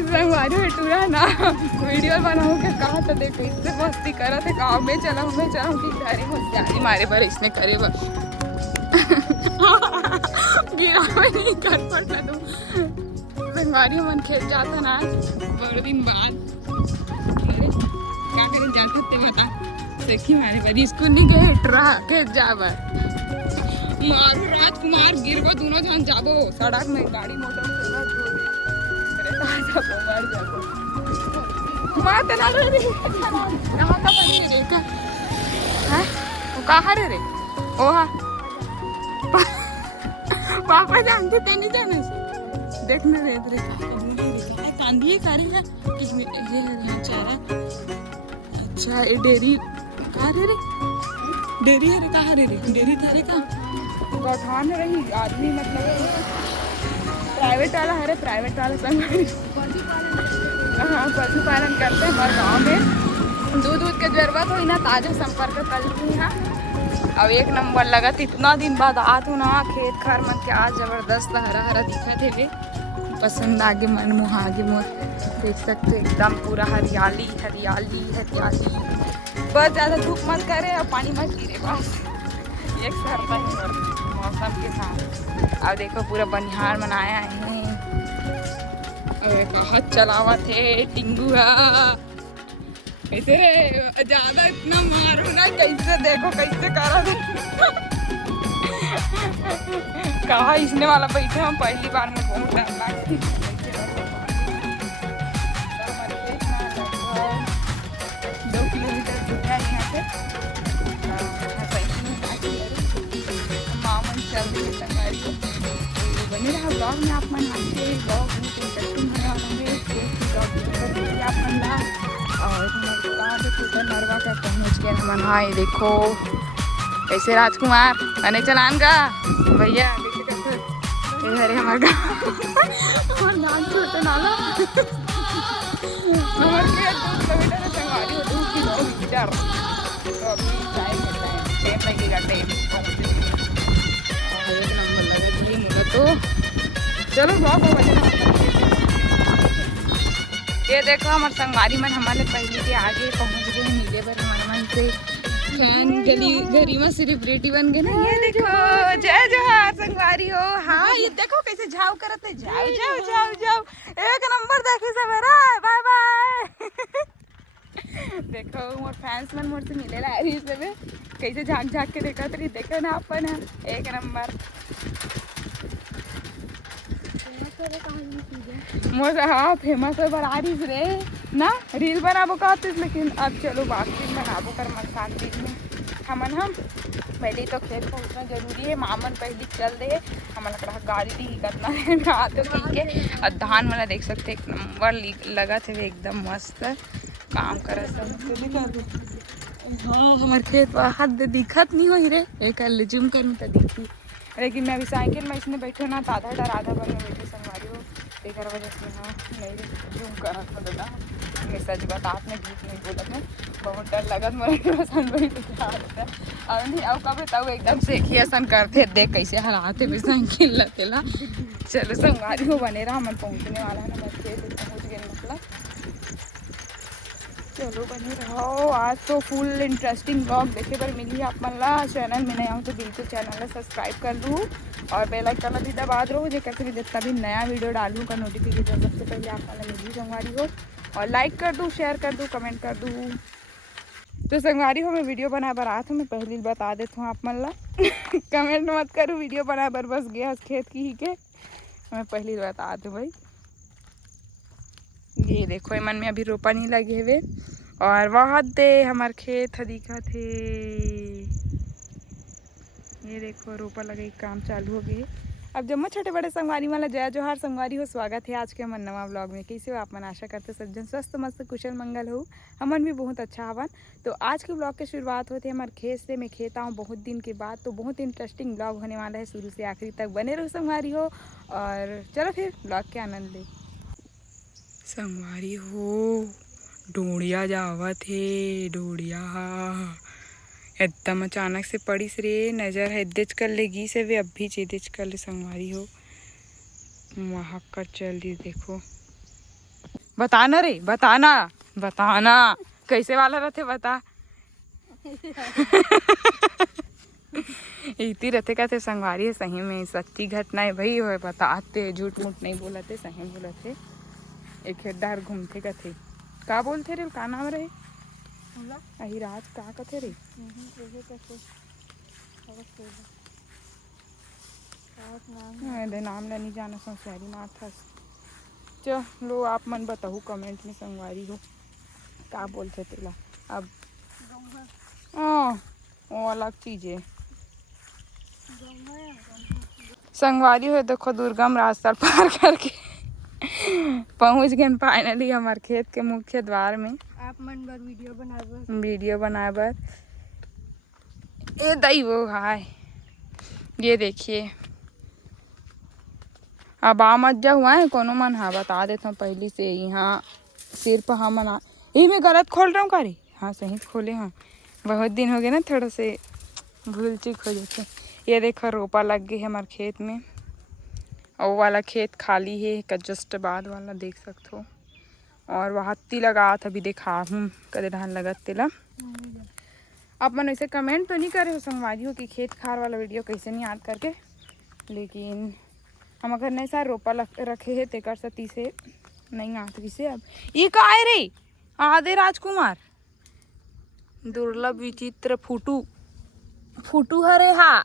संगवारी में टूरा ना वीडियो बनाऊँ के कहा तो देखो इससे मस्ती करा थे गाँव में चला कि घरे होशियारी मारे पर इसने करे बस गिरा में नहीं कर पड़ता तुम संगवारी मन खेत जाता ना बड़े दिन बाद क्या करे जाते थे बता देखी मारे पर स्कूल नहीं गए ट्रा खेत जावा मारू राजकुमार गिरबो दोनों जन जाबो सड़क में गाड़ी मोटर मात ना रे यहाँ का पड़ी रे क्या है वो कहाँ रे ओ हाँ पापा जानते थे नहीं जाने से देखने रे तेरे क्या कांदी है कारी है किसने ये है चारा अच्छा ये डेयरी कहाँ रे डेयरी है रे कहाँ रे डेयरी थारे कहाँ गौठान रही आदमी मतलब प्राइवेट वाला है प्राइवेट वाला संगवारी हाँ पशुपालन करते हैं हमारे गाँव में दूध के जरूरत हो ना ताजा संपर्क कर हाँ अब एक नंबर लगा इतना दिन बाद आत हूँ ना खेत खार मन के आज जबरदस्त हरा हरा दिखा थे वे पसंद आगे मन मुँह आगे मोर देख सकते एकदम पूरा हरियाली हरियाली हरियाली बस ज़्यादा धूप मत करे और पानी मत गिरे बस एक सरता ही मौसम के साथ अब देखो पूरा बनिहार मनाया है हाथ चलावा थे टिंगू कैसे ज्यादा इतना मारो ना कैसे देखो कैसे करा कहा इसने वाला बैठे हम पहली बार में बहुत डर लगती 2 किलोमीटर दूर है यहाँ से मामन चल रही है संगवारी को बने रहा ब्लॉग में आप मन आते ब्लॉग में इंटरेस्टिंग होने वाला है आप मन ला और नरवा का पहुँच गया मन हाँ ये देखो कैसे राजकुमार अने चलान का भैया अरे हमारे गाँव छोटे नाला हमारे 2 किलोमीटर संगवारी हो 2 किलोमीटर तो अभी जाएंगे टाइम लगेगा टाइम एक नंबर लगा दिए मुझे तो चलो ब्लॉग हो ये देखो हमारे संगवारी मन हमारे पहले के आगे पहुंच गए मिले बर हमारे मन से फैन गली में सेलिब्रिटी बन गए ना ये देखो जय जोहार संगवारी हो हाँ ये देखो कैसे झाव करते जाओ जाओ जाओ जाओ एक नंबर देखी सवेरा बाय बाय देखो मोर फैंस मन मोर से मिले ला सब कैसे झाँक झाँक के देखा तो देखो ना अपन एक नंबर मोर हाँ फेमस है बरारिस रे ना रील बनाबो कहते लेकिन अब चलो बाकी बनाबो कर मन साथ में हम पहले तो खेत पहुँचना जरूरी है मामन पहले चल दे हमारा कड़ा गाड़ी दी करना है तो ठीक है और धान वाला देख सकते एक नंबर लगा थे एकदम मस्त काम कर सब हाँ हमारे खेत हाथ दिखत नहीं हो रे एक जूम करूँ तो दिखी लेकिन मैं अभी साइकिल में इसमें बैठो ना तो आधा डर आधा बन में बैठी संगवारी हो एक वजह से हाँ नहीं जूम कर दादा मैं सच बात में झूठ नहीं बोला मैं बहुत डर लगत मेरे सन बैठ अब नहीं अब कब तब एकदम से सन करते देख कैसे हराते भी साइकिल लतेला चलो संगवारी हो बने रहा मन पहुँचने वाला है ना बस पहुँच गए मतलब चलो बने रहो आज तो फुल इंटरेस्टिंग ब्लॉग देखे पर मिली आप मन ला चैनल में नया हूँ तो बिल्कुल चैनल को सब्सक्राइब कर दूँ और बेल आइकन भी दबा दो जेकर से भी जितना भी नया वीडियो डालूँ का नोटिफिकेशन सबसे पहले आप मन मिली संगवारी हो और लाइक कर दूँ शेयर कर दूँ कमेंट कर दूँ तो संगवारी हो मैं वीडियो बना बर आता हूँ मैं पहले बता देता हूँ आप मन ला कमेंट मत करूँ वीडियो बना बर बस गया खेत की ही के मैं पहली बता दूँ भाई ये देखो मन में अभी रोपा नहीं लगे हुए और वहाँ दे हमारे खेत दिखा थे ये देखो रोपा लगे काम चालू हो गए अब जम्मू छोटे बड़े संगवारी वाला जय जोहार संगवारी हो स्वागत है आज के मन नवा ब्लॉग में कैसे हो आप मन आशा करते सज्जन स्वस्थ मस्त कुशल मंगल हो हमन भी बहुत अच्छा हवन तो आज के ब्लॉग की शुरुआत होती है हमारे खेत से मैं खेत आऊँ बहुत दिन के बाद तो बहुत इंटरेस्टिंग ब्लॉग होने वाला है शुरू से आखिरी तक बने रहो संगवारी हो और चलो फिर ब्लॉग के आनंद ले संगवारी हो डोड़िया जावत है डोड़िया एकदम अचानक से पड़ीस रे नज़र हेदेच कर लेगी से वे अभी चेदेच कर ले संगवारी हो वहाँ कर चल रही देखो बताना रे, बताना बताना कैसे वाला रहते बता। इतनी रहते कहते संगवारी है, सही में सच्ची घटना है भाई, हो बताते झूठ मूठ नहीं बोलते, सही बोलते। एक हेडार घूमते कथे का बोलते रे, का नाम रहे अही रात का कथे रे, नाम ला नहीं जाना संसारी माथस। चलो आप मन बताओ कमेंट में संगवारी हो का बोलते तेला। अब वो अलग चीज है। संगवारी हो देखो दुर्गम रास्ता पार करके पहुंच गए फाइनली हमारे खेत के मुख्य द्वार में। आप मन बर वीडियो बनाए बर ए दई वो हाय ये देखिए। अब आ मत जा हुआ है कोनो मन, हाँ बता देता हूँ पहली से। यहाँ सिर्फ हम मना ये मैं गलत खोल रहा हूँ का रे, हाँ सही खोले। हाँ बहुत दिन हो गए ना, थोड़ा से भूल चूक हो जाते। ये देखो रोपा लग गई है हमारे खेत में, और वो वाला खेत खाली है का जस्ट बाद वाला देख सकते हो। और वहाँ ती लगा था, अभी देखा हूँ कदे ढान लगा तेला। आप मन ऐसे कमेंट तो नहीं करे हो संगवारी हो कि खेत खार वाला वीडियो कैसे नहीं याद करके, लेकिन हम अगर नहीं सारे रोपा रखे है तेकर सती से नहीं आती से। अब ये का है रे आधे राजकुमार दुर्लभ विचित्र फुटू हरे, हाँ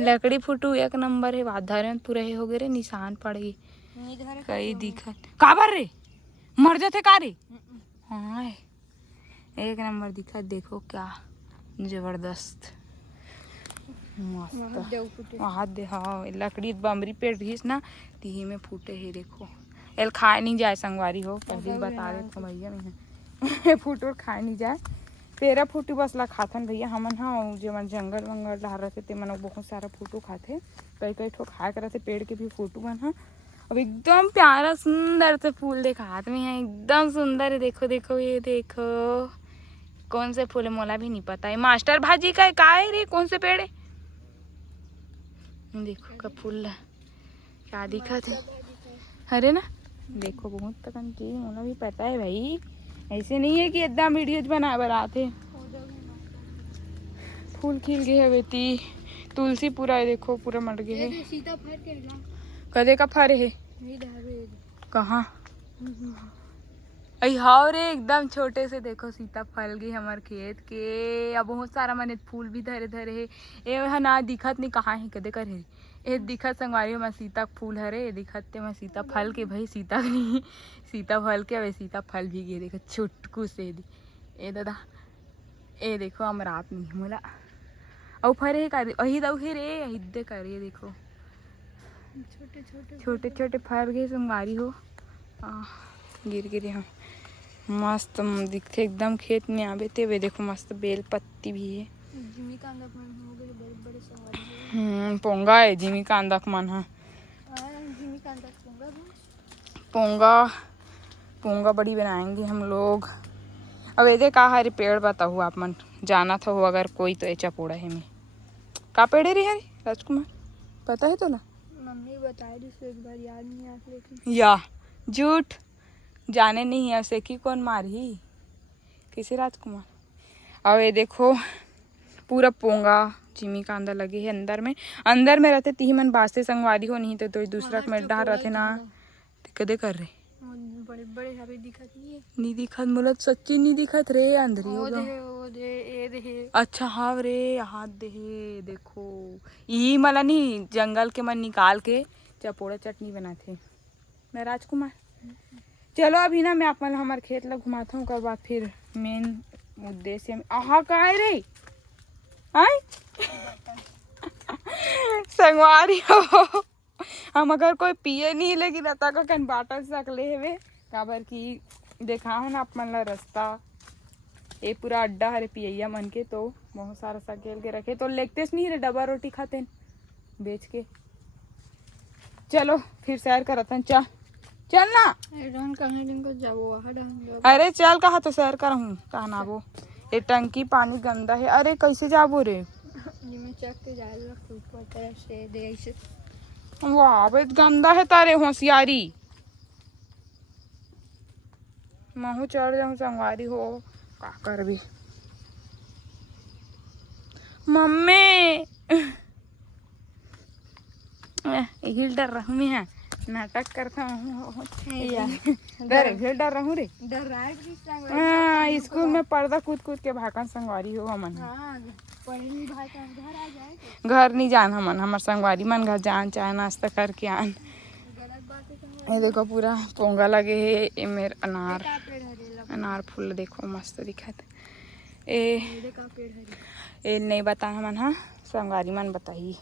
लकड़ी फुटू एक नंबर है। वाधारे पूरा हो गए रे, निशान पड़ गई कई दिखत काबर रे, मर जाते का रे। हाँ एक नंबर दिखत, देखो क्या जबरदस्त मस्त हाथ दे। हाँ लकड़ी बमरी पेड़ भीस ना तीही में फूटे है, देखो एल खाए नहीं जाए संगवारी हो, पहले बता दे तो भैया मैं फूटो खाए नहीं जाए। पेरा फूटू बस ला खाथन भैया हमन। हाँ जो मन जंगल वंगल रहा रहते ते मन बहुत सारा फूटू खाते, कई कई ठो खाए करते पेड़ के भी फूटू मन। हाँ अब एकदम प्यारा सुंदर से फूल देखा हाथ में है, एकदम सुंदर है। देखो देखो ये देखो कौन से फूल है मोला भी नहीं पता है, मास्टर भाजी का है रे, कौन से पेड़ है देखो का फूल क्या दिखत है। अरे ना देखो बहुत तकन की मोला भी पता है भाई, ऐसे नहीं है कि एकदम वीडियोज बना बनाते। फूल खिल गए है बेटी, तुलसी पूरा है देखो पूरा मर गए है। कदे का फर है कहाँ हाव रे, एकदम छोटे से देखो सीता फल गई हमारे खेत के। अब बहुत सारा मैंने फूल भी धरे धरे है, ये ना दिखत नहीं कहाँ है कदे कर है। ये दिखत संगवारी में सीता फूल हरे, दिखत ते मैं सीता फल के भाई, सीता नहीं सीता फल के। अब सीता फल भी गए देखो छुटकू से ए दादा, ए देखो अमरात नहीं मोला और फरे है कर अही दऊ है रे, हिद्दे करे देखो छोटे छोटे फर गए संगवारी हो। गिर गिरे हाँ मस्त दिखते एकदम खेत में आवे ते वे देखो मस्त बेल पत्ती भी है। पोंगा है जिमी कांदा मन। हाँ पोंगा बड़ी बनाएंगे हम लोग। अब ये का हरे पेड़ बताओ आप मन, जाना था हो अगर कोई तो ऐचा पोड़ा है में का पेड़ है रे हरे राजकुमार, पता है तो ना मम्मी बताई थी एक बार, याद नहीं आता लेकिन या झूठ जाने नहीं है उसे की कौन मारी किसे राजकुमार। अब ये देखो पूरा पोंगा जिमी का अंदर लगे है, अंदर में रहते ती मन बास्ते संगवारी हो, नहीं तो दूसरा में डर रहते ना कदे कर रहे बड़े बड़े हवे दिखत नहीं दिखत मोला सच्ची नहीं दिखत रे, अंदर होगा अच्छा हाँ रे हाथ दे देखो यही मला नहीं जंगल के मन निकाल के चपोड़ा चटनी बनाते मैं राजकुमार। चलो अभी ना मैं आप हमारे खेत ला घुमाता हूँ, कर बाद फिर मेन उद्देश्य में आहा का है रे आई संगवारी हो। हम अगर कोई पिए नहीं लेकिन रता का कन बाटल सकले हेवे काबर की देखा हो ना अपन ला रास्ता ये पूरा अड्डा हरे पियैया मन के, तो बहुत सारा सकेल के रखे तो लेगतेस नहीं रे डब्बा रोटी खाते बेच के। चलो फिर सैर करतन चल चल ना अरे चल कहा तो सैर कर हूँ कहा ना वो ये टंकी पानी गंदा है। अरे कैसे जाबो रे वाह गंदा है तारे होशियारी महू चढ़ जाऊँ संगवारी हो का करबी। मम्मी हिल डर रहूँ मैं है नाटक करता हूँ डर डर रहूँ रे। डर रहा है कि हाँ स्कूल में पर्दा कूद कूद के भागन संगवारी हो हमन। हाँ पहली भाई का घर आ जाए घर नहीं जान हमन हमार संगवारी मन घर जान चाहे नाश्ता करके आन। गलत बात है। ये देखो पूरा पोंगा लगे है ये मेर अनार का पेड़ हरे अनार फूल देखो मस्त दिखत का पेड़ हरे ये नहीं बता हमन हाँ संगवारी मन बताई।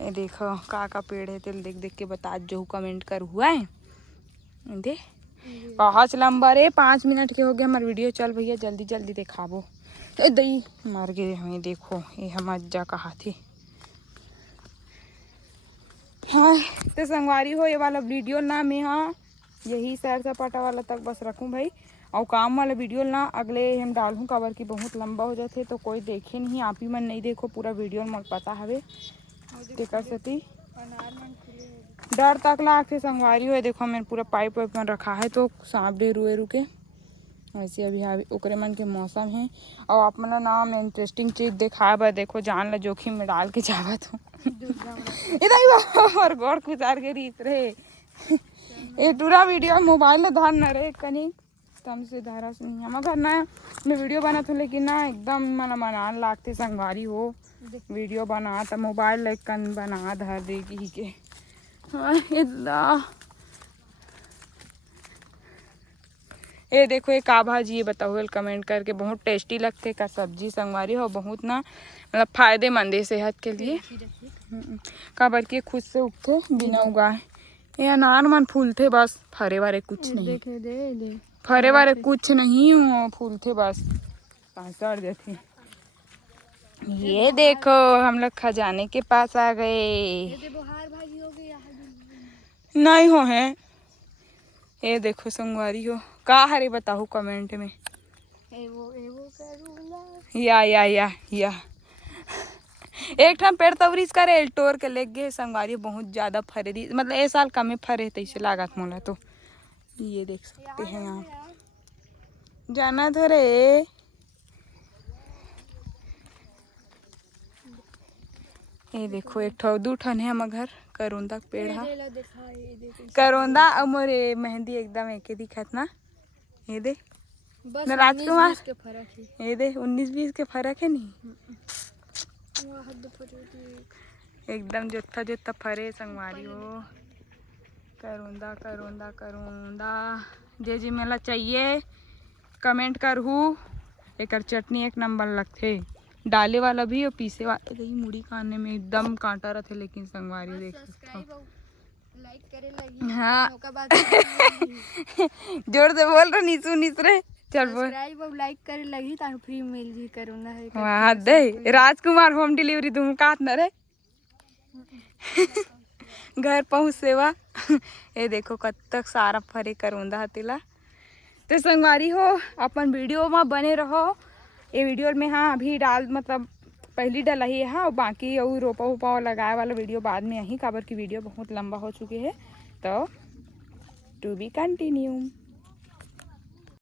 ये देखो का पेड़ है तेल देख देख के बता जो कमेंट कर हुआ है दे बहुत लंबा रे 5 मिनट के हो गए हमार वीडियो। चल भैया जल्दी जल्दी दिखाबो दई मर गए हमें देखो ये हम अज्जा कहा थी। हाँ तो संगवारी हो ये वाला वीडियो ना मैं हाँ यही सैर सपाटा वाला तक बस रखूँ भाई और काम वाला वीडियो ना अगले हम डालूँ कवर की बहुत लंबा हो जाते तो कोई देखे नहीं आप ही मन नहीं देखो पूरा वीडियो में पता हवे तेकर सती डर तक ला के संगवारी हो। देखो मैंने पूरा पाइप वाइप में रखा है तो सांप ढेरू वेरू के ऐसे अभी ओकरे मन के मौसम है और आप मन नाम इंटरेस्टिंग चीज दिखाए बा देखो जान ला जोखिम में डाल के जावत हो इधर और गोड़ खुचार के रीत रहे ये पूरा वीडियो मोबाइल में धार न रहे कहीं तम से धारा सुनी हम घर ना मैं वीडियो बनाता हूँ लेकिन ना एकदम मन मनान लागते संगवारी हो वीडियो बना तो मोबाइल लेकन बना धर देगी के ये देखो ये का भाजी ये बताओ कमेंट करके बहुत टेस्टी लगते का सब्जी संगवारी हो बहुत ना मतलब फायदेमंद है सेहत के लिए काबर के खुद से उगते बिना उगाए ये अनार मन फूलते बस फरे वारे कुछ नहीं देखे दे फरे वारे कुछ नहीं हो फूलते बस सड़ जाते। ये देखो हम लोग खजाने के पास आ गए नहीं हो है ये देखो संगवारी हो का हरे बताओ कमेंट में या एक ठम पेड़ तवरीज करे टोर के लेग गए संगवारी बहुत ज्यादा फरे मतलब ए साल कम फरे तैसे लागत मोला तो ये देख सकते हैं आप जाना धरे ये देखो एक ठो 2 ठन है हम घर करोंदा पेड़ हा करोंदा और मोरे मेहंदी एकदम एके दिखत ना ये दे बस राजकुमार 19-20 के फर्क है ये दे 19-20 के फर्क है नहीं एकदम जोत्था जोत्था फरे संगवारी हो करोंदा करोंदा करोंदा जे जी मेला चाहिए कमेंट करहू एक चटनी एक नंबर लगथे डाले वाला भी और पीसे वाला भी मुड़ी खाने में एकदम कांटा रहते लेकिन संगवारी देख सकते हो लाइक करे लगी हाँ बात जोर से बोल रहा नीसू नीस रे चल बोल सब्सक्राइब और लाइक करे लगी ताकि फ्री मिल जी करोना है वहाँ दे राजकुमार होम डिलीवरी तुम काट न रे घर पहुँच सेवा ये देखो कब तक सारा फरे करोंदा हतीला तो संगवारी हो अपन वीडियो में बने रहो ये वीडियो में हाँ अभी डाल मतलब पहली डला ही है हाँ और बाकी और रोपा उपा लगाए वाला वीडियो बाद में यही काबर की वीडियो बहुत लंबा हो चुकी है तो टू बी कंटिन्यू।